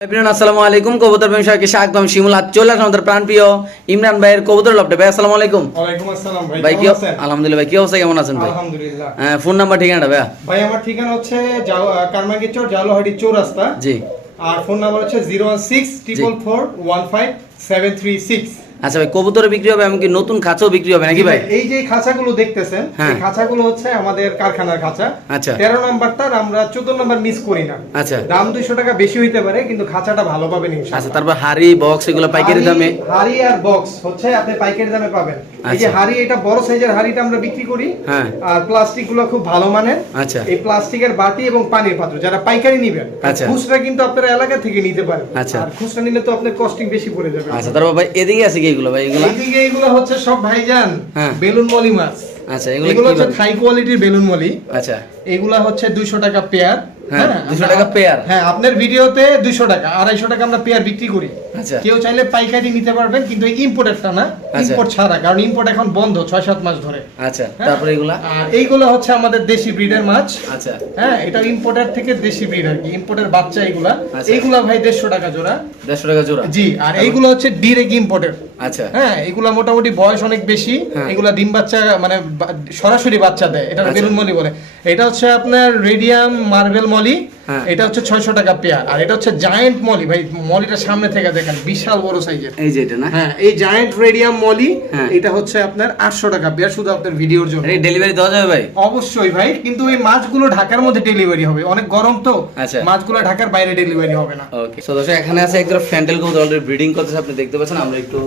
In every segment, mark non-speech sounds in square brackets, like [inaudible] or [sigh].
আসসালামু আলাইকুম। কবুতর ব্যবসায়কে স্বাগতম। শিমুল আজ চলে আসলাম আমাদের প্রাণপ্রিয় ইমরান ভাইয়ের কবুতর লপটে ভাই আসসালামু আলাইকুম। আসসালাম ভাই ভাই কি আলহামদুলিল্লাহ ভাই কি অবস্থা? কেমন আছেন ভাই? আলহামদুলিল্লাহ। হ্যাঁ, ফোন নাম্বার ঠিকানাটা ভাইয়া। ভাই আমার ঠিকানা হচ্ছে কারমাঙ্গি চর জালোহাটি চৌরাস্তা। জি। আর ফোন নাম্বার হচ্ছে zero one six triple four one five seven three six. আচ্ছা ভাই কবুতরে বিক্রি হবে এমনকি নতুন খাঁচাও বিক্রি হবে নাকি ভাই? এই যে খাঁচাগুলো দেখতেছেন হ্যাঁ। এই খাঁচাগুলো হচ্ছে আমাদের কারখানার খাঁচা। আচ্ছা। তেরো নাম্বারটা আমরা চোদ্দ নাম্বার মিস করি না। আচ্ছা। দাম দুইশো টাকা বেশি হইতে পারে কিন্তু খাঁচাটা ভালো পাবেন আচ্ছা তারপর হাড়ি বক্স এগুলো পাইকারি দামে? হাড়ি আর বক্স হচ্ছে আপনি পাইকারি দামে পাবেন। এই যে আচ্ছা। হাড়ি এটা বড় সাইজের হাড়িটা আমরা বিক্রি করি। হ্যাঁ। আর প্লাস্টিকগুলো খুব ভালো মানের। আচ্ছা। এই প্লাস্টিকের বাটি এবং পানির পাত্র যারা পাইকারি নিবেন আচ্ছা। খুচরা কিন্তু আপনার এলাকা থেকে নিতে পারেন। আচ্ছা। আর খুচরা নিলে তো আপনার কস্টিং বেশি পড়ে যাবে। আচ্ছা তারপর ভাই এদিকে আছে এগুলো ভাই এগুলো? এইদিকে এগুলো হচ্ছে সব ভাইজান হ্যাঁ। বেলুন মলি মাছ। আচ্ছা এগুলো এগুলো হচ্ছে হাই কোয়ালিটির বেলুন মলি। আচ্ছা। এগুলা হচ্ছে দুইশো টাকা পেয়ার। হ্যাঁ, 200 টাকা পেয়ার। হ্যাঁ আপনার ভিডিওতে টাকা আড়াইশো টাকা আমরা পেয়ার বিক্রি করি। আচ্ছা। কেউ চাইলে পাইকারি নিতে পারবেন কিন্তু না আচ্ছা। ইম্পোর্ট ছাড়া কারণ ইম্পোর্ট এখন বন্ধ ছয় সাত মাস ধরে। আচ্ছা হ্যাঁ। তারপরে এগুলা? এইগুলো হচ্ছে আমাদের দেশি ব্রিডের মাছ। আচ্ছা। হ্যাঁ এটা ইম্পোর্টার থেকে দেশি ব্রিড আর কি ইম্পোর্টের বাচ্চা এগুলা। আচ্ছা। এইগুলা ভাই দেড়শো টাকা জোড়া। দেড়শো টাকা জোড়া। জি আর এইগুলো হচ্ছে ডিরেক্ট ইম্পোর্টের আচ্ছা। হ্যাঁ এগুলা মোটামুটি বয়স অনেক বেশি। হ্যাঁ। এগুলা ডিম বাচ্চা মানে সরাসরি বাচ্চা দেয় এটা আচ্ছা। বেলুন মলি বলে। এটা হচ্ছে আপনার রেডিয়াম মার্বেল মলি হ্যাঁ। এটা হচ্ছে ছয়শো টাকা পেয়ার। আর এটা হচ্ছে জায়েন্ট মলি। ভাই মলিটা সামনে থেকে দেখেন বিশাল বড় সাইজের এই যে এটা না? হ্যাঁ এই জায়েন্ট রেডিয়াম মলি হ্যাঁ। এটা হচ্ছে আপনার আটশো টাকা পেয়ার শুধু আপনার ভিডিওর জন্য। এই ডেলিভারি দেওয়া যাবে ভাই? অবশ্যই ভাই কিন্তু এই মাছগুলো ঢাকার মধ্যে ডেলিভারি হবে। অনেক গরম তো। আচ্ছা। মাছগুলো ঢাকার বাইরে ডেলিভারি হবে না। ওকে সো দর্শক এখানে আছে একদম ফ্যান্টেল কবুতর অলরেডি ব্রিডিং করতেছে আপনি দেখতে পাচ্ছেন আমরা একটু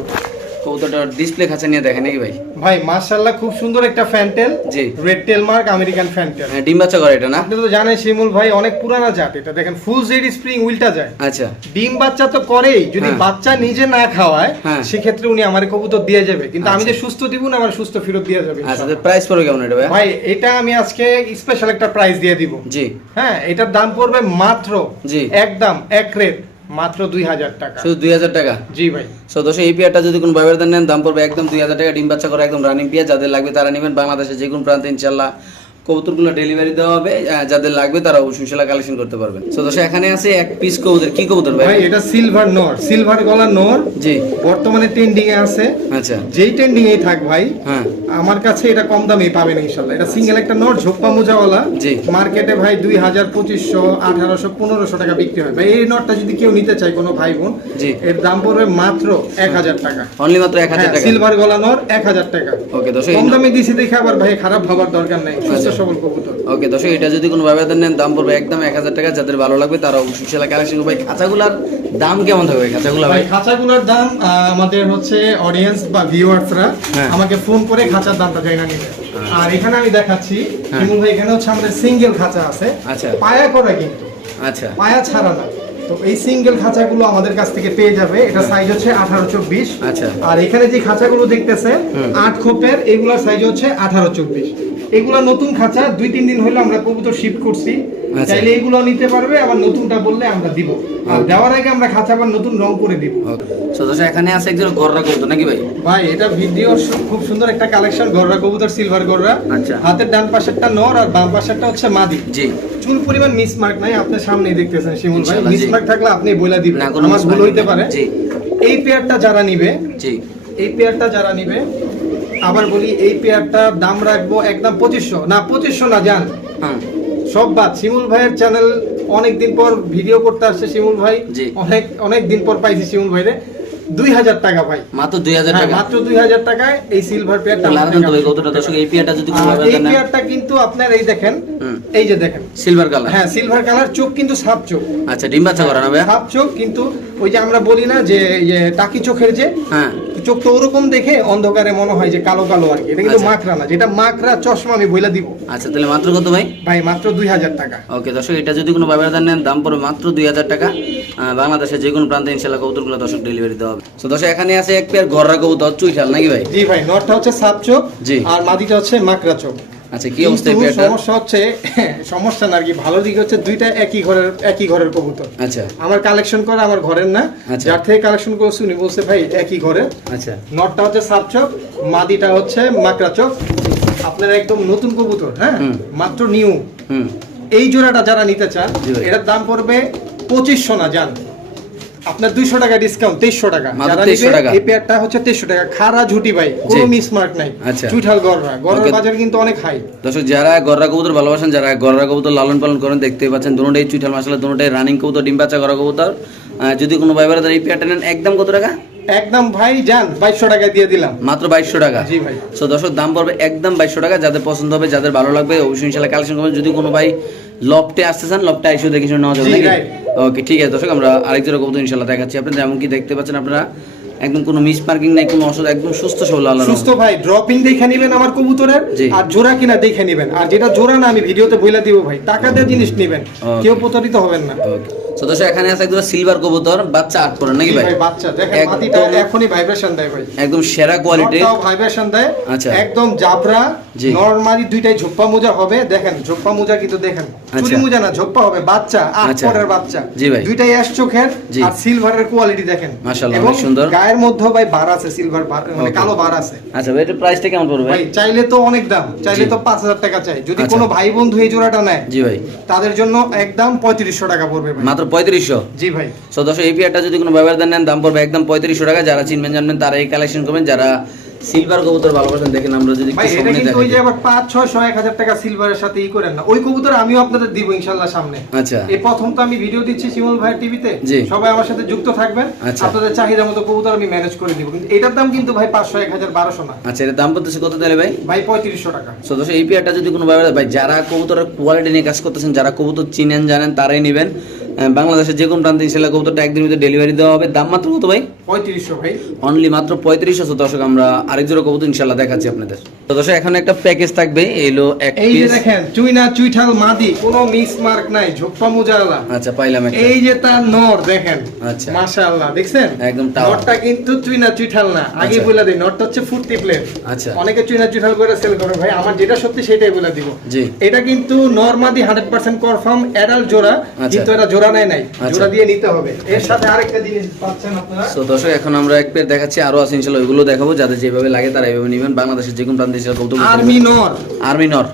কবুতরটার ডিসপ্লে খাঁচা নিয়ে দেখেন নাকি ভাই? ভাই মাশাআল্লাহ খুব সুন্দর একটা ফ্যান্টেল জি। Red tail mark American fantail হ্যাঁ, ডিম বাচ্চা করে এটা না? আপনি তো জানেন শিমুল ভাই অনেক পুরানা জাত। এটা দেখেন ফুল জেড স্প্রিং উল্টা যায়। আচ্ছা। ডিম বাচ্চা তো করেই যদি হ্যাঁ। বাচ্চা নিজে না খাওয়ায় হ্যাঁ। সেক্ষেত্রে উনি আমার কবুতর দিয়ে যাবে। কিন্তু আমি আচ্ছা। যে সুস্থ দিব না আমার সুস্থ ফেরত দিয়ে যাবে আচ্ছা প্রাইস পড়বে কেমন এটা ভাই? ভাই এটা আমি আজকে স্পেশাল একটা প্রাইস দিয়ে দিব। জি। হ্যাঁ এটার দাম পড়বে মাত্র জি। একদম এক রেট মাত্র দুই হাজার টাকা। শুধু দুই হাজার টাকা? জি ভাই। সো দর্শক এই পেয়ারটা যদি কোনো ব্যবহার নেন দাম পড়বে একদম দুই হাজার টাকা। ডিম বাচ্চা করে একদম রানিং পেয়ার। যাদের লাগবে তারা নেবেন বাংলাদেশে যে কোনো প্রান্তে ইনশাল্লাহ। কবুতরগুলো ডেলিভারি দেওয়া হবে যাদের লাগবে তারা অবশ্যই সেটা কালেকশন করতে পারবেন। সো দর্শক এখানে আছে এক পিস কবুতর। কি কবুতর ভাই? এটা সিলভার নোর। সিলভার গলা নোর। জি। বর্তমানে ট্রেন্ডিং এ আছে। আচ্ছা। যেই ট্রেন্ডিং এই থাক ভাই হ্যাঁ। আমার কাছে এটা কম দামে পাবেন ইনশাল্লাহ। এটা সিঙ্গেল একটা ঝোপ্পা মোজাওয়ালা। জি। মার্কেটে ভাই দুই হাজার পঁচিশশো আঠারোশো পনেরোশো টাকা বিক্রি হয়। ভাই এই নোটটা যদি কেউ নিতে চায় কোনো ভাই বোন জি। এর দাম পড়বে মাত্র এক হাজার টাকা। অনলি মাত্র এক হাজার টাকা। সিলভার গলা নোর এক হাজার টাকা। ওকে দর্শক কম দামে দিছি দেখে আবার ভাই খারাপ ভাবার দরকার নাই। আচ্ছা। কবুতর। ওকে দর্শক এটা যদি কোনো ব্যবধান নেন দাম পড়বে একদম এক হাজার টাকা যাদের ভালো লাগবে তারা অবশ্যই সেটা কালেকশন করবে। খাঁচাগুলার দাম কেমন থাকবে ভাই? খাঁচাগুলা ভাই? ভাই খাঁচাগুলোর দাম আমাদের হচ্ছে অডিয়েন্স বা ভিউয়ার্সরা হ্যাঁ। আমাকে ফোন করে খাঁচার দামটা জানা নেবে। আর এখানে আমি দেখাচ্ছি হ্যাঁ। ভাই এখানে হচ্ছে আমাদের সিঙ্গেল খাঁচা আছে। আচ্ছা। পায়া করা কিন্তু। আচ্ছা। পায়া ছাড়া না। তো এই সিঙ্গেল খাঁচাগুলো আমাদের কাছ থেকে পেয়ে যাবে। এটা সাইজ হচ্ছে আঠারো চব্বিশ। আচ্ছা। আর এখানে যে খাঁচাগুলো দেখতেছে আট খোপের এগুলোর সাইজ হচ্ছে আঠারো চব্বিশ। এগুলো নতুন খাঁচা দুই তিন দিন হলো আমরা কবুতর শিফট করছি। আচ্ছা। চাইলে এগুলো নিতে পারবে আবার নতুনটা বললে আমরা দিব। আর দেওয়ার আগে আমরা খাঁচা আবার নতুন রং করে দিব। ওকে। সো দর্শক এখানে আছে একজন গররা কবুতর নাকি ভাই? ভাই এটা ভিডিওর খুব সুন্দর একটা কালেকশন গররা কবুতর সিলভার গররা। আচ্ছা। হাতের ডান পাশেরটা নর আর বাম পাশেরটা হচ্ছে মাদি। জি। চুল পরিমাণ মিসমার্ক নাই আপনার সামনেই দেখতেছেন শিমুল ভাই। মিসমার্ক থাকলে আপনি বলে দিবেন। আমার ভুল হইতে পারে। জি। এই পেয়ারটা যারা নিবে জি। এই পেয়ারটা যারা নিবে আবার বলি এই পেয়ারটা দাম রাখব একদম পঁচিশশো। না পঁচিশশো না জান। হ্যাঁ। সব বাদ। শিমুল ভাইয়ের চ্যানেল অনেকদিন পর ভিডিও করতে আসছে শিমুল ভাই। অনেক অনেক দিন পর পাইছি শিমুল ভাইরে। দুই হাজার টাকা ভাই। মাত্র দুই হাজার হ্যাঁ, টাকা। মাত্র দুই হাজার টাকায় এই সিলভার পেয়ারটা তাহলে আরও জানতে ভাই কতটা দর্শক এই পেয়ারটা যদি এই পেয়ারটা কিন্তু আপনার এই দেখেন এই যে দেখেন। সিলভার কালার হ্যাঁ সিলভার কালার চোখ কিন্তু সাপ চোখ। আচ্ছা ডিম বাচ্চা করে না ভাই সাপ চোখ কিন্তু ওই যে আমরা বলি না যে টাকি চোখের যে হ্যাঁ। চোখ তো ওরকম দেখে অন্ধকারে মনে হয় যে কালো কালো আর কি। এটা কিন্তু আচ্ছা। মাখরা না যেটা মাখরা চশমা আমি বইলা দিব। আচ্ছা তাহলে মাত্র কত ভাই? ভাই মাত্র দুই হাজার টাকা। ওকে দর্শক এটা যদি কোনো ব্যবধান নেন দাম পড়বে মাত্র দুই হাজার টাকা। বাংলাদেশের যে কোনো প্রান্তে ইনশাল্লাহ কবুতরগুলো দর্শক ডেলিভারি দেওয়া হবে। তো দর্শক এখানে আছে এক পেয়ার ঘররা কবুতর চুইঠাল নাকি ভাই? জি ভাই নটটা হচ্ছে সাপ চোখ জি। আর মাদিটা হচ্ছে মাকড়া আচ্ছা কি অবস্থা পেয়ারটা সমস্যা হচ্ছে [laughs] সমস্যা না আর কি ভালো দিক হচ্ছে দুইটা একই ঘরের একই ঘরের কবুতর। আচ্ছা। আমার কালেকশন করা আমার ঘরের না আচ্ছা। যার থেকে কালেকশন করছি উনি বলছে ভাই একই ঘরের। আচ্ছা। নটটা হচ্ছে সাপ চোখ মাদিটা হচ্ছে মাকড়া আপনার একদম নতুন কবুতর হ্যাঁ? মাত্র নিউ এই জোড়াটা যারা নিতে চান এটার দাম পড়বে পঁচিশশো না জান। আপনার দুইশো টাকা ডিসকাউন্ট তেইশশো টাকা। যারা টাকা। এই পেয়ারটা হচ্ছে তেইশশো টাকা। খারা ঝুটি ভাই কোনো। মিস মার্ক নাই। আচ্ছা। চুইঠাল গররা। Okay. বাজার কিন্তু অনেক হাই দর্শক যারা গররা কবুতর ভালোবাসেন যারা গররা কবুতর লালন পালন করেন দেখতেই পাচ্ছেন দুটোটাই চুইঠাল মাসালা দুটোটাই রানিং কবুতর ডিম বাচ্চা করা কবুতর। যদি কোনো ভাই বারাদার এই পেয়ারটা নেন একদম কত টাকা? একদম ভাই যান বাইশশো টাকা দিয়ে দিলাম। মাত্র বাইশশো টাকা। জি ভাই। সো দর্শক দাম পড়বে একদম বাইশশো টাকা। যাদের পছন্দ হবে যাদের ভালো লাগবে অবশ্যই ইনশাল্লাহ কালেকশন করবেন। যদি কোনো ভাই লফটে আসতে চান লফটে এসে দেখে শুনে নেওয়া যাবে নাকি? ওকে ঠিক আছে দর্শক আমরা আরেক জোড়া কবুতর ইনশাল্লাহ দেখাচ্ছি আপনাদের। এমনকি দেখতে পাচ্ছেন আপনারা একদম কোনো মিস পার্কিং নাই কোনো অসুবিধা একদম সুস্থ সবল আল্লাহ সুস্থ ভাই ড্রপিং দেখে নেবেন আমার কবুতরের আর জোড়া কিনা দেখে নেবেন। আর যেটা জোড়া না আমি ভিডিওতে বইলা দিব ভাই টাকা দিয়ে জিনিস নেবেন। কেউ প্রতারিত হবেন না। দর্শক এখানে আছে একদম সিলভার কবুতর বাচ্চা আট করে নাকি ভাই? বাচ্চা। দেখেন মাটিটা এখনই ভাইব্রেশন দেয় ভাই। একদম সেরা কোয়ালিটির ভাইব্রেশন দেয়। আচ্ছা। একদম জাবরা। নরমালি দুইটাই ঝোপ্পা মোজা হবে। দেখেন ঝোপ্পা মোজা কিন্তু দেখেন। চুরি আচ্ছা। মোজা না ঝোপ্পা হবে বাচ্চা আট আচ্ছা। পরের বাচ্চা। জি ভাই। দুইটাই অ্যাশ চোখের আর সিলভারের কোয়ালিটি দেখেন। মাশাআল্লাহ, অনেক সুন্দর। গায়ের মধ্যেও ভাই বার আছে সিলভার মানে কালো বার আছে। আচ্ছা ভাই এটার প্রাইসটা কেমন পড়বে ভাই? চাইলে তো অনেক দাম। চাইলে তো পাঁচ হাজার টাকা চাই। যদি আচ্ছা। কোনো ভাই বন্ধু এই জোড়াটা নেয় জি ভাই। তাদের জন্য একদম পঁয়ত্রিশশো টাকা পড়বে ভাই। মাত্র পঁয়ত্রিশশো? জি ভাই। সো দর্শক এই পেয়ারটা যদি কোনো ব্যবহার নেন দাম পড়বে একদম পঁয়ত্রিশশো টাকা। যারা চিনবেন জানবেন তারা এই কালেকশন করবেন। যারা সিলভার কবুতর ভালোবাসেন দেখেন আমরা যদি ভাই এটা কিন্তু ওই যে আবার পাঁচ ছয়শো এক হাজার টাকা সিলভারের সাথে ই করেন না। ওই কবুতর আমিও আপনাদের দিব সামনে। আচ্ছা। এই প্রথম তো আমি ভিডিও দিচ্ছি শিমুল ভাইয়ের টিভিতে সবাই আমার সাথে যুক্ত থাকবেন। আচ্ছা। আপনাদের চাহিদা মতো কবুতর আমি ম্যানেজ করে দিব। কিন্তু এটার দাম কিন্তু ভাই পাঁচশো এক হাজার বারোশো না। আচ্ছা এটা দাম পড়তেছে কত তাহলে ভাই? ভাই পঁয়ত্রিশশো টাকা। সো দর্শক এই পেয়ারটা যদি কোনো ব্যবহার ভাই যারা কবুতরের কোয়ালিটি নিয়ে কাজ করতেছেন যারা কবুতর চিনেন জানেন তারাই নেবেন। বাংলাদেশের যে কোনো প্রান্তে ইনশাল্লাহ কবুতরটা একদিনের ভিতরে ডেলিভারি দেওয়া হবে। দাম মাত্র কত ভাই? পঁয়ত্রিশশো ভাই। অনলি মাত্র পঁয়ত্রিশশো। দর্শক আমরা আরেক জোড়া কবুতর ইনশাল্লাহ দেখাচ্ছি আপনাদের। তো দর্শক এখন একটা প্যাকেজ থাকবে এলো এক এই যে। দেখেন চুইনা চুইঠাল মাদি কোনো মার্ক নাই ঝোপ্পা মুজালা আচ্ছা পাইলাম একটা। এই যে তার নর দেখেন আচ্ছা। মাশাআল্লাহ দেখছেন? একদম টাওয়ার। নরটা কিন্তু চুইনা চুইঠাল না আগে আচ্ছা। বলে দিই নরটা হচ্ছে প্লেট আচ্ছা। অনেকে চুইনা চুইঠাল করে সেল করে ভাই আমার যেটা সত্যি সেটাই বলে দিব। জি। এটা কিন্তু নরমাদি হান্ড্রেড পার্সেন্ট কনফার্ম অ্যাডাল্ট জোড়া আচ্ছা। কিন্তু এটা জোড়া নাই আচ্ছা। জোড়া দিয়ে নিতে হবে। এর সাথে আরেকটা জিনিস পাচ্ছেন আপনারা। সো দর্শক এখন আমরা এক পেয়ার দেখাচ্ছি আরও আছে ইনশাল্লাহ ওইগুলো দেখাবো যাদের যেভাবে লাগে তারা এইভাবে নেবেন। বাংলাদেশের যে কোনো প্রান্তে আর্মি নর। আর্মি নর।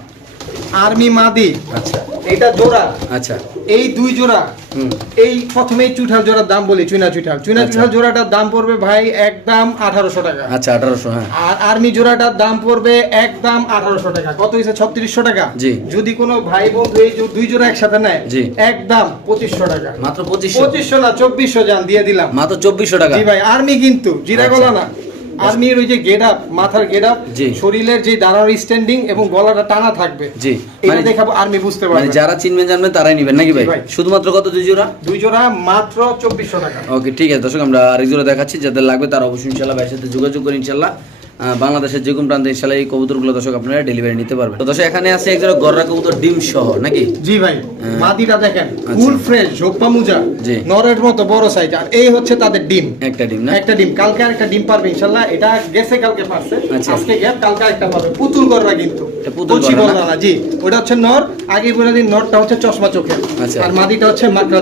আর্মি মাদি। আচ্ছা। এটা জোড়া। আচ্ছা। এই দুই জোড়া। এই প্রথমেই চুঠাল জোড়ার দাম বলি চুইনা চুঠাল। চুইনা আচ্ছা। চুঠাল জোড়াটার দাম পড়বে ভাই একদম আঠারোশো টাকা। আচ্ছা আঠারোশো হ্যাঁ। আর আর্মি জোড়াটার দাম পড়বে একদম আঠারোশো টাকা। কত হয়েছে? ছত্রিশশো টাকা। জি। যদি কোনো ভাই বন্ধু এই দুই জোড়া একসাথে নেয় জি। একদম পঁচিশশো টাকা। মাত্র পঁচিশশো। পঁচিশশো না চব্বিশশো যান দিয়ে দিলাম। মাত্র চব্বিশশো টাকা। জি ভাই আর্মি কিন্তু জিরা আচ্ছা। গলা না। আর্মির ওই যে গেট আপ মাথার গেট আপ শরীরের যে দাঁড়ার স্ট্যান্ডিং এবং গলাটা টানা থাকবে। জি। মানে দেখাবো আর্মি বুঝতে মানে পারবে যারা চিনবেন জানবেন তারাই নেবেন নাকি ভাই? শুধুমাত্র কত দুই জোড়া? দুই জোড়া মাত্র চব্বিশশো টাকা। ওকে ঠিক আছে দর্শক আমরা আরেক জোড়া দেখাচ্ছি যাদের লাগবে তারা অবশ্যই ইনশাল্লাহ ভাইয়ের সাথে যোগাযোগ করে ইনশাল্লাহ। বাংলাদেশের যে কোনো প্রান্তে ইনশাল্লাহ এই কবুতরগুলো দর্শক আপনারা ডেলিভারি নিতে পারবেন তো দর্শক এখানে আছে এক জোড়া গররা কবুতর ডিম সহ নাকি জি ভাই। মাদিটা দেখেন আচ্ছা। ফুল ফ্রেশ ঝোপ্পা মুজা জি। নরের মতো বড় সাইজ আর এই হচ্ছে তাদের ডিম একটা ডিম না একটা ডিম কালকে আর একটা ডিম পারবে ইনশাল্লাহ এটা গেছে কালকে পারছে আচ্ছা। আজকে গ্যাপ কালকে একটা পাবে পুতুল গররা কিন্তু পুতুল গররা না? জি ওটা হচ্ছে নর আগে বলে দিন নরটা হচ্ছে চশমা চোখের আচ্ছা। আর মাদিটা হচ্ছে মাকড়া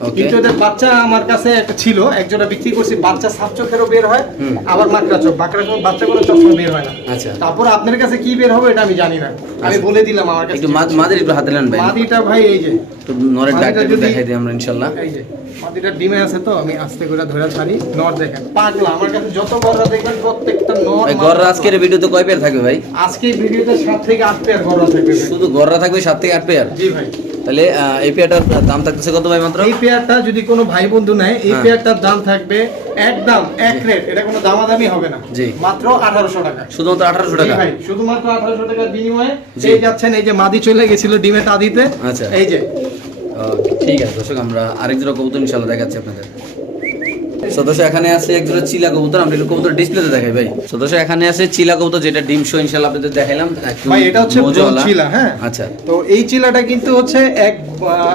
Okay. কিন্তু এদের বাচ্চা আমার কাছে একটা ছিল একজোড়া বিক্রি করছি বাচ্চা সাত চোখেরও বের হয় আবার মাকড়া চোখ বাকড়া চোখ চশমা বের হয় না। আচ্ছা। তারপর আপনার কাছে কি বের হবে এটা আমি জানি না। আমি আচ্ছা। বলে দিলাম আমার কাছে একটু মাদের একটু হাতে নেন ভাই। মাদিটা ভাই এই যে। একটু নরের যদি- দেখাই দিই আমরা ইনশাল্লাহ। এই যে মাদিটা ডিমে আছে তো আমি আস্তে করে ধরে ছাড়ি। নর দেখেন। পাগলা আমার কাছে যত গররা দেখবেন প্রত্যেকটা নর ভাই গররা আজকের ভিডিওতে কয় পেয়ার থাকবে ভাই? আজকে ভিডিওতে সাত থেকে আট পেয়ার গররা থাকবে। শুধু গররা থাকবে সাত থেকে আট পেয়ার? জি ভাই। তাহলে এই পেয়ারটার দাম থাকতেছে কত ভাই মাত্র? এই পেয়ারটা যদি কোনো ভাই বন্ধু নেয় এই হ্যাঁ। পেয়ারটার দাম থাকবে একদম এক রেট। এটা কোনো দামাদামি হবে না। জি। মাত্র আঠারোশো টাকা। শুধুমাত্র আঠারোশো জি টাকা? ভাই শুধুমাত্র আঠারোশো টাকার বিনিময়ে। এই যাচ্ছেন এই যে মাদি চলে গেছিল ডিমে তা দিতে আচ্ছা। এই যে। ঠিক আছে দর্শক আমরা আরেক জোড়া কবুতর ইনশাআল্লাহ দেখাচ্ছি আপনাদের। সদস্য এখানে আছে এক জোড়া চিলা কবুতর আমরা একটু কবুতর ডিসপ্লেতে দেখাই ভাই। সদস্য এখানে আছে চিলা কবুতর যেটা ডিম শো ইনশাল্লাহ আপনাদের দেখাইলাম ভাই এটা হচ্ছে চিলা, হ্যাঁ। আচ্ছা। তো এই চিলাটা কিন্তু হচ্ছে এক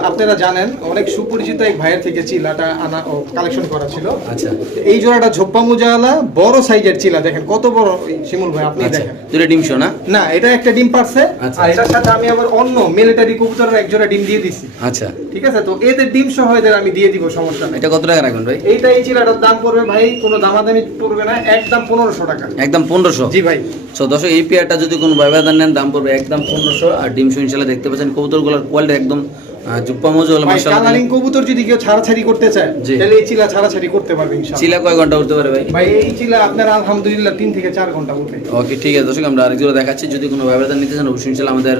আপনারা জানেন অনেক সুপরিচিত এক ভাইয়ের থেকে চিলাটা আনা ও কালেকশন করা ছিল। আচ্ছা। এই জোড়াটা ঝোপ্পা মুজাওয়ালা বড় সাইজের চিলা দেখেন কত বড় শিমুল ভাই আপনি আচ্ছা। দেখেন। দুটো ডিম শো না? না এটা একটা ডিম পারছে আচ্ছা। আর এটার সাথে আমি আবার অন্য মিলিটারি কবুতরের এক জোড়া ডিম দিয়ে দিছি। আচ্ছা। ঠিক আছে? তো এদের ডিম সহ এদের আমি দিয়ে দিব সমস্যা নেই। এটা কত টাকা রাখবেন ভাই? এইটা এই দাম পড়বে ভাই কোনো দামাদামি পড়বে না একদম পনেরোশো টাকা। একদম পনেরোশো? জি ভাই। সো দর্শক এই পেয়ারটা যদি কোনো ব্যবধান নেন দাম পড়বে একদম পনেরোশো। আর ডিম শো ইনশাল্লাহ দেখতে পাচ্ছেন কবুতরগুলোর কোয়ালিটি একদম জুপ্পা মাশাআল্লাহ। কালারিং কবুতর যদি কেউ ছাড়াছাড়ি করতে চায়। তাহলে এই চিলা ছাড়াছাড়ি করতে পারবে ইনশাআল্লাহ। চিলা কয় ঘণ্টা উঠতে পারে ভাই? ভাই এই চিলা আপনার আলহামদুলিল্লাহ তিন থেকে চার ঘণ্টা উঠে। ওকে ঠিক আছে দর্শক আমরা আরেক জোড়া দেখাচ্ছি। যদি কোনো ব্যবধান নিতে চান অবশ্যই আমাদের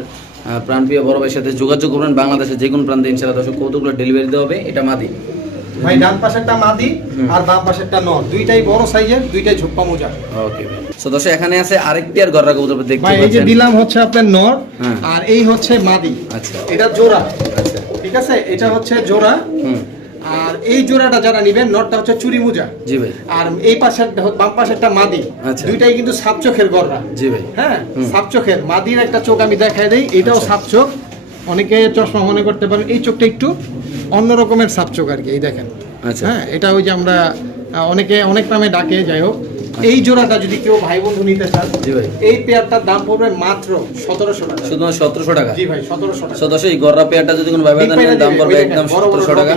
প্রাণপ্রিয় বড় ভাইয়ের সাথে যোগাযোগ করবেন। বাংলাদেশের যে কোনো প্রান্তে ইনশাল্লাহ দর্শক কৌতুকগুলো ডেলিভারি দেওয়া হবে। এটা মাদি। ভাই ডান পাশেরটা মাদি আর বাম পাশেরটা নর। দুইটাই বড় সাইজের দুইটাই ঝোপ্পা মোজা। ওকে। সো দর্শক এখানে আছে আরেক পেয়ার গররা কবুতর দেখতে ভাই এই যে দিলাম হচ্ছে আপনার নর হ্যাঁ। আর এই হচ্ছে মাদি। আচ্ছা। এটা জোড়া। আচ্ছা। ঠিক আছে? এটা হচ্ছে জোড়া। হুম। আর এই জোড়াটা যারা নিবেন নরটা হচ্ছে চুরি মোজা। জি ভাই। আর এই পাশের বাম পাশেরটা মাদি। আচ্ছা। দুইটাই কিন্তু সাপ চোখের গররা। জি ভাই। হ্যাঁ। সাপ চোখের। মাদির একটা চোখ আমি দেখাই দেই এটাও আচ্ছা। সাপ চোখ। অনেকে চশমা মনে করতে পারেন এই চোখটা একটু অন্য রকমের সাপ চোখ আর কি এই দেখেন। আচ্ছা। হ্যাঁ এটা ওই যে আমরা অনেকে অনেক নামে ডাকে যাই হোক। এই জোড়াটা যদি কেউ ভাই বন্ধু নিতে চান জি ভাই। এই পেয়ারটার দাম পড়বে মাত্র সতেরোশো টাকা। শুধুমাত্র সতেরোশো টাকা? জি ভাই সতেরোশো টাকা। এই গররা পেয়ারটা যদি কোনো ডিম নেন দাম পড়বে একদম সতেরোশো টাকা।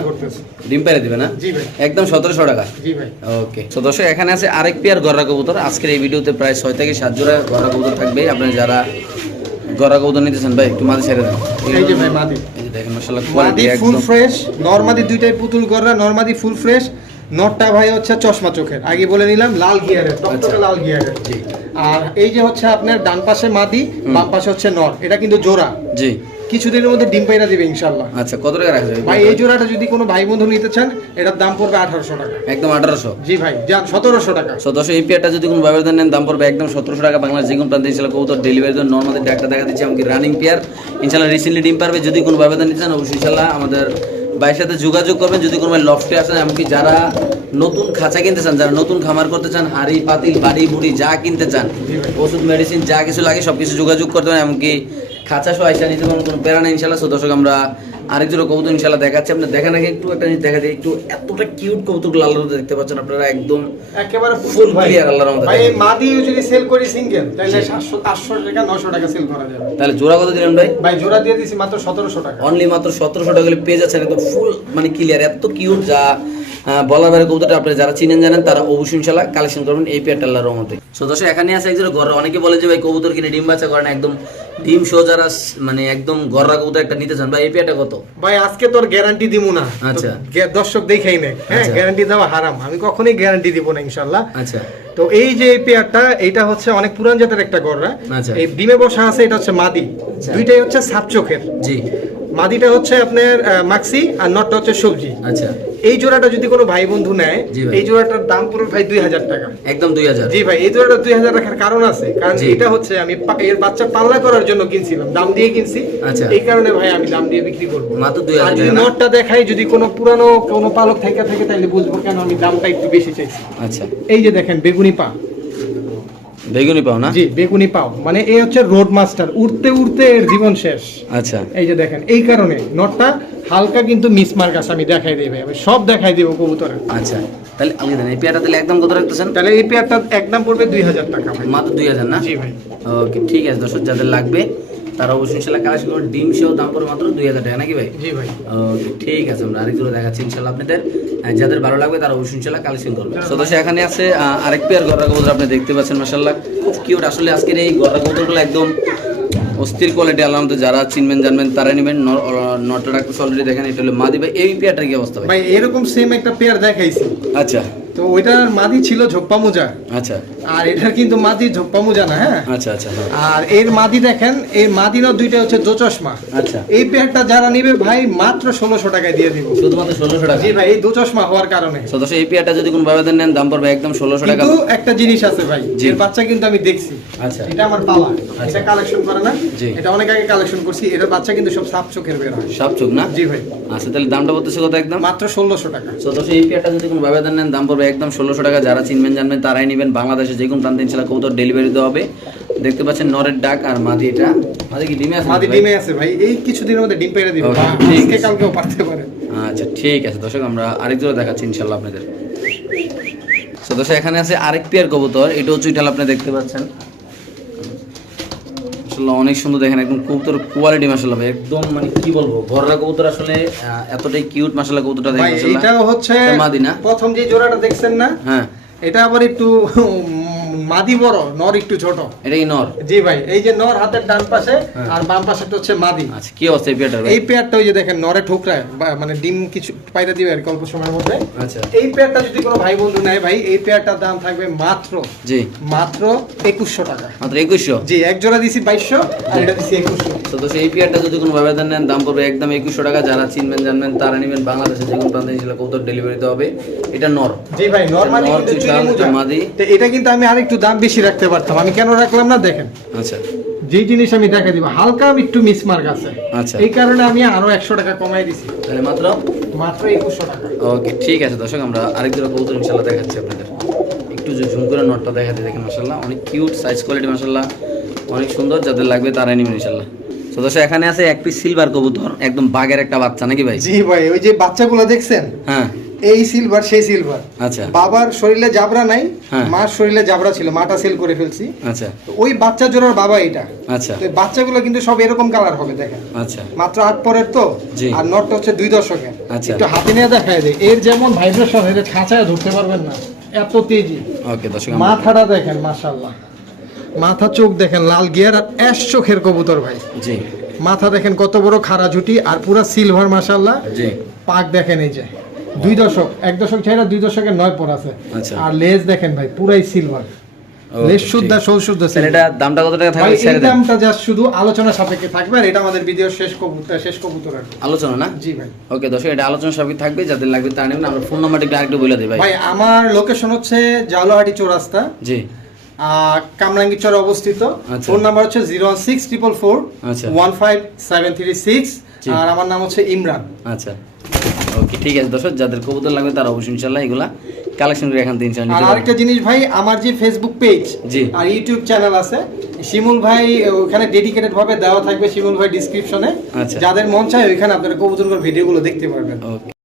ডিম পেরে দিবে না? জি ভাই। একদম সতেরোশো টাকা? জি ভাই। ওকে তো দর্শক এখানে আছে আরেক পেয়ার গররা কবুতর। আজকের এই ভিডিওতে প্রায় ছয় থেকে সাত জোড়া গররা কবুতর থাকবে। আপনি যারা নিতেছেন? ভাই একটু মাঝে ছেড়ে দেন। এই যে ভাই মাদি। দেখেন মাশাআল্লাহ কোয়ালিটি একদম ফুল ফ্রেশ নরমাদি দুইটাই পুতুল গররা নরমাদি ফুল ফ্রেশ নটটা ভাই হচ্ছে চশমা চোখের। আগে বলে নিলাম লাল গিয়ারের টকটকে আচ্ছা। লাল গিয়ারের। আর এই যে হচ্ছে আপনার ডান পাশে মাদি বাম পাশে হচ্ছে নর। এটা কিন্তু জোড়া। জি। কিছুদিনের মধ্যে ডিম পাইরা দিবে ইনশাল্লাহ আচ্ছা কত টাকা রাখা যাবে? ভাই এই জোড়াটা যদি কোনো ভাই বন্ধু নিতে চান এটার দাম পড়বে আঠারোশো টাকা। একদম আঠারোশো? জি ভাই যান সতেরোশো টাকা। সো দর্শক এই পেয়ারটা যদি কোনো ব্যবধান নেন দাম পড়বে একদম সতেরোশো টাকা। বাংলাদেশ যে কোনো প্রান্তে ইনশাল্লাহ কবুতর ডেলিভারি জন্য নর্মালি একটা দেখা দিচ্ছি আমাকে রানিং পেয়ার ইনশাল্লাহ রিসেন্টলি ডিম পারবে। যদি কোনো ব্যবধান নিতে চান অবশ্যই ইনশাল্লাহ আমাদের ভাইয়ের সাথে যোগাযোগ করবেন। যদি কোনো ভাই লফটে আসেন এমনকি যারা নতুন খাঁচা কিনতে চান যারা নতুন খামার করতে চান হাড়ি পাতিল বাড়ি বুড়ি যা কিনতে চান ওষুধ মেডিসিন যা কিছু লাগে সব কিছু যোগাযোগ করতে পারেন এমনকি খাঁচা সহ আইসা নিতে পারেন কোনো প্যারা নেই ইনশাল্লাহ সো দর্শক আমরা আরেক জোড়া কবুতর ইনশাল্লাহ দেখাচ্ছি। আপনার দেখেন আগে একটু একটা জিনিস দেখা যায় একটু এতটা কিউট কবুতর লাল দেখতে পাচ্ছেন আপনারা একদম একেবারে ফুল ভাই। clear আল্লাহর রহমতে ভাই। মাদি যদি সেল করি সিঙ্গেল তাহলে জি। সাতশো আটশো টাকা নশো টাকা সেল করা যাবে। তাহলে জোড়া কত দিলেন ভাই? ভাই জোড়া দিয়ে দিছি মাত্র সতেরোশো টাকা। অনলি মাত্র সতেরোশো টাকা হলে পেয়ে যাচ্ছেন একদম ফুল মানে ক্লিয়ার এত কিউট যা বলার বাইরে কবুতরটা আপনি যারা চিনেন জানেন তারা অবশ্যই ইনশাল্লাহ কালেকশন করবেন এই পেয়ারটা আল্লাহর রহমতে। সো দর্শক এখানে আছে একজন ঘর অনেকে বলে যে ভাই কবুতর কিনে ডিম বাচ্চা করেন একদম ডিম শো যারা মানে একদম গররা কবুতর একটা নিতে চান ভাই এই পেয়ারটা কত? ভাই আজকে তোর গ্যারান্টি দিব না। আচ্ছা। দর্শক দেখেই নে। হ্যাঁ আচ্ছা। গ্যারান্টি দেওয়া হারাম। আমি কখনোই গ্যারান্টি দিব না ইনশাল্লাহ আচ্ছা। তো এই যে এই পেয়ারটা এইটা হচ্ছে অনেক পুরান জাতের একটা গররা। আচ্ছা। এই ডিমে বসা আছে এটা হচ্ছে মাদি। আচ্ছা। দুইটাই হচ্ছে সাপ চোখের। জি। মাদিটা হচ্ছে আপনার মাক্সি আর নটটা হচ্ছে সবজি। আচ্ছা। এই জোড়াটা যদি কোনো ভাই বন্ধু নেয় এই জোড়াটার দাম পুরো ভাই দুই হাজার টাকা। একদম দুই হাজার। জি ভাই এই জোড়াটা দুই হাজার রাখার কারণ আছে। কারণ এটা হচ্ছে আমি এর বাচ্চা পাল্লা করার জন্য কিনছিলাম দাম দিয়ে কিনছি। আচ্ছা। এই কারণে ভাই আমি দাম দিয়ে বিক্রি করব। মাত্র দুই হাজার যদি নটটা দেখাই যদি কোনো পুরানো কোনো পালক থেকে থাকে তাহলে বুঝব কেন আমি দামটা একটু বেশি চাইছি। আচ্ছা। এই যে দেখেন বেগুনি পা। বেগুনি পাও না? জি বেগুনি পাও। মানে এই হচ্ছে রোড মাস্টার উড়তে উড়তে এর জীবন শেষ। আচ্ছা। এই যে দেখেন এই কারণে নটটা হালকা কিন্তু মিসমার্ক আছে আমি দেখাই আমি সব দেখাই দিব কবুতরে। আচ্ছা তাহলে আপনি দেন এই পেয়ারটা তাহলে একদম কত রাখতেছেন? তাহলে এই পেয়ারটা একদম পড়বে দুই হাজার টাকা ভাই। মাত্র দুই হাজার না? জি ভাই। ওকে ঠিক আছে দর্শক যাদের লাগবে তারা অবশ্যই ইনশাল্লাহ কালেকশন করবেন। ডিম সেও দাম পড়ে মাত্র দুই হাজার টাকা নাকি ভাই? জি ভাই। ওকে ঠিক আছে আমরা আরেকগুলো দেখাচ্ছি ইনশাল্লাহ আপনাদের। যাদের ভালো লাগবে তারা অবশ্যই ইনশাল্লাহ কালেকশন করবে সদস্য এখানে আছে আরেক পেয়ার গররা কবুতর আপনি দেখতে পাচ্ছেন মাসাল্লাহ খুব কিউট আসলে আজকের এই গলা কবুতরগুলো একদম অস্থির কোয়ালিটি তো যারা চিনবেন জানবেন তারা নেবেন। নটা ডাক্তার অলরেডি দেখেন এটা হলো মা দিবে এই পেয়ারটা কি অবস্থা ভাই? ভাই এরকম সেম একটা পেয়ার দেখাইছি। আচ্ছা। তো ওইটার মাদি ছিল ঝোপ্পা মোজা। আচ্ছা। আর এটার কিন্তু মাদি ঝোপ্পা মোজা না হ্যাঁ? আচ্ছা আচ্ছা হ্যাঁ। আর এর মাদি দেখেন এই মাদিরও দুইটা হচ্ছে চশমা। আচ্ছা। এই পেয়ারটা যারা নিবে ভাই মাত্র ষোলোশো টাকায় দিয়ে দিব। শুধুমাত্র ষোলোশো টাকা? জি ভাই এই দু চশমা হওয়ার কারণে। সদস্য এই পেয়ারটা যদি কোনো ব্যবধান নেন দাম পড়বে একদম ষোলোশো টাকা। কিন্তু একটা জিনিস আছে ভাই। এর বাচ্চা কিন্তু আমি দেখছি। আচ্ছা। এটা আমার পাওয়া আচ্ছা। এটা কালেকশন করে না? এটা অনেক আগে কালেকশন করছি এটার বাচ্চা কিন্তু সব সাপ চোখের বের হয়। সব চোখ না? জি ভাই। আচ্ছা তাহলে দামটা বলতেছে কত একদম? মাত্র ষোলোশো টাকা। সদস্য এই পেয়ারটা যদি কোনো ব্যবধান নেন দাম পড়বে একদম ষোলোশো টাকা যারা চিনবেন জানবেন তারাই নেবেন বাংলাদেশে যে কোনো প্রান্তে ইনশাল্লাহ কবুতর ডেলিভারি দেওয়া হবে। দেখতে পাচ্ছেন নরের ডাক আর মাদি এটা। মাদি কি ডিমে আছে মাদি ডিমে আছে ভাই। এই কিছুদিনের মধ্যে ডিম পেড়ে দিবে। আজকে। কালকেও পারতে পারে। আচ্ছা ঠিক আছে। দর্শক আমরা আরেক জোড়া দেখাচ্ছি ইনশাল্লাহ আপনাদের। তো দর্শক এখানে আছে আরেক পেয়ার কবুতর। এটাও চুইটাল আপনি দেখতে পাচ্ছেন। আসলে অনেক সুন্দর দেখেন একদম কবুতর কোয়ালিটি মাসাল্লাহ ভাই একদম মানে কি বলব ঘররা কবুতর আসলে এতটাই কিউট মাসাল্লাহ কবুতরটা দেখেন এটা হচ্ছে মাদিনা। প্রথম যে জোড়াটা দেখছেন না হ্যাঁ। এটা আবার একটু মাদি বড় নর একটু ছোট। এটাই নর। জি ভাই এই যে নর হাতের ডান পাশে আর বাম পাশে হচ্ছে মাদি। আচ্ছা কি অবস্থা এই পেয়ারটা এই পেয়ারটা ওই যে দেখেন নরে ঠোকরায় মানে ডিম কিছু পাইতে দিবে আর অল্প সময়ের মধ্যে। আচ্ছা। এই পেয়ারটা যদি কোনো ভাই বন্ধু নেয় ভাই এই পেয়ারটার দাম থাকবে মাত্র জি। মাত্র একুশশো টাকা। মাত্র একুশশো? জি এক জোড়া দিছি বাইশশো আর এটা দিছি একুশশো। তো পেয়ারটা যদি কোনো ব্যবধান নেন দাম পড়বে একদম একুশশো টাকা। যারা চিনবেন জানবেন তারা নেবেন বাংলাদেশে যে কোনো প্রান্তে। ইনশাল্লাহ কৌতর ডেলিভারি দেওয়া হবে। এটা নর। জি ভাই কিন্তু। মাদি। তো এটা কিন্তু আমি আরেকটু দাম বেশি রাখতে পারতাম। আমি কেন রাখলাম না? দেখেন। আচ্ছা। যেই জিনিস আমি দেখা দিব হালকা একটু মিসমার্ক আছে। আচ্ছা। এই কারণে আমি আরও একশো টাকা কমাই দিছি। তাহলে মাত্র? মাত্র একুশশো টাকা। ওকে ঠিক আছে দর্শক আমরা আরেক জোড়া কবুতর ইনশাল্লাহ দেখাচ্ছি আপনাদের। একটু যে ঝুম করে নটটা দেখাতে দেখেন মাসাল্লাহ অনেক কিউট সাইজ কোয়ালিটি মাসাল্লাহ অনেক সুন্দর যাদের লাগবে তারাই নেবেন ইনশাল্লাহ তো দর্শক এখানে আছে এক পিস সিলভার কবুতর একদম বাঘের একটা বাচ্চা নাকি ভাই? জি ভাই ওই যে বাচ্চাগুলো দেখছেন? হ্যাঁ। এই সিলভার সেই সিলভার আচ্ছা। বাবার শরীরে জাবরা নাই হ্যাঁ। মার শরীরে জাবরা ছিল মাটা সেল করে ফেলছি। আচ্ছা। তো ওই বাচ্চা জোড়ার বাবা এটা। আচ্ছা। তো বাচ্চাগুলো কিন্তু সব এরকম কালার হবে দেখেন। আচ্ছা। মাত্র আট পরের তো আর নটটা হচ্ছে দুই দশকের। আচ্ছা। একটু হাতে নিয়ে দেখায় দেয় এর যেমন ভাইব্রেশন এটা খাঁচায় ধরতে পারবেন না। এত তেজি। ওকে দর্শক মাথাটা দেখেন মাশাল্লাহ মাথা চোখ দেখেন লাল গিয়ার আর অ্যাশ চোখের কবুতর ভাই। জি। মাথা দেখেন কত বড় খাড়া ঝুটি আর পুরো সিলভার মাশাল্লাহ জি। পাক দেখেন এই যে। দুই দশক এক দশক ছাড়া দুই দশকের নয় পর আছে। আচ্ছা। আর লেজ দেখেন ভাই পুরাই সিলভার লেজ শুদ্ধ। সোল এটা দামটা কত টাকা থাকবে? ছেড়ে দামটা জাস্ট শুধু আলোচনা সাপেক্ষে থাকবে আর এটা আমাদের ভিডিওর শেষ কবুতর শেষ কবুতর আলোচনা না? জি ভাই। ওকে দর্শক এটা আলোচনা সবই থাকবে যাদের লাগবে তারা নেবেন। আমরা ফোন নাম্বারটা একটু আরেকটু বলে দিই ভাই। ভাই আমার লোকেশন হচ্ছে জালোহাটি চৌরাস্তা। জি। কামরাঙ্গীচর অবস্থিত। আচ্ছা। ফোন নাম্বার হচ্ছে zero one six triple four আচ্ছা। One five seven three six. আর আমার নাম হচ্ছে ইমরান। আচ্ছা। ওকে ঠিক আছে দর্শক যাদের কবুতর লাগবে তারা অবশ্যই ইনশাল্লাহ এগুলা কালেকশন করে এখান থেকে ইনশাল্লাহ আর আরেকটা জিনিস ভাই আমার যে ফেসবুক পেজ জি। আর ইউটিউব চ্যানেল আছে শিমুল ভাই ওখানে ডেডিকেটেড ভাবে দেওয়া থাকবে শিমুল ভাই ডিসক্রিপশনে আচ্ছা। যাদের মন চায় ওইখানে আপনারা কবুতর ভিডিওগুলো দেখতে পারবেন। ওকে।